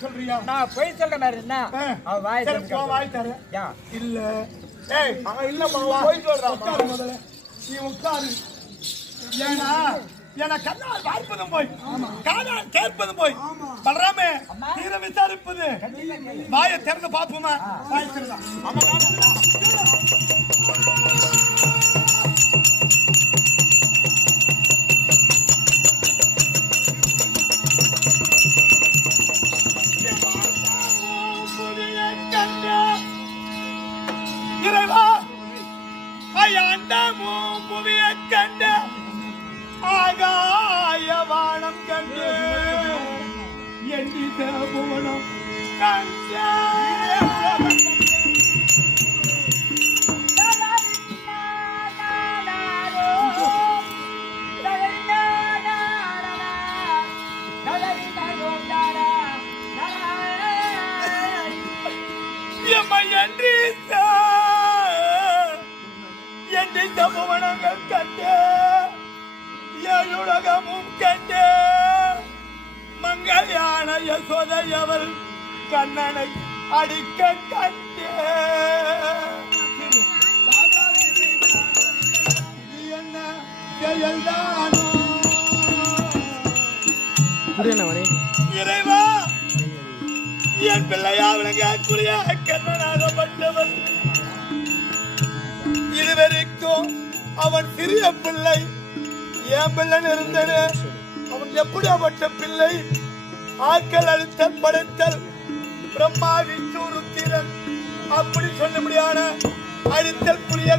சொல்றியா நான் பொய் சொல்ற. மாதிரி இருந்தா அவ வாய் போ, வாய் தர யா. இல்ல ஏய் அவன் இல்லம்மா போய் சொல்றான் நீ உட்காரு. ஏன்னா என கண்ணால் பார்ப்பதும் போய் காதால் கேட்பதும் போய் பலராமே தீர விசாரிப்பது. வாயை திறந்து வாயை எம்மை என்று கண்ட மங்கள்யான யசோதையவள் கண்ணனை அடிக்க கண்டே என்ன செயல்தானோ என் பிள்ளையா விளங்கக்கூடிய கண்ணனாகப்பட்டவன் இதுவரைக்கும் அவன் சிறிய பிள்ளை. என் பிள்ளை இருந்தது அவன் எப்படியாப்பட்ட பிள்ளை. ஆக்கல் அழுத்தல் படைத்தல் பிரம்மா விஷ்ணு ருத்திரன் அப்படி சொல்லும்படியான அழித்தல் புரிய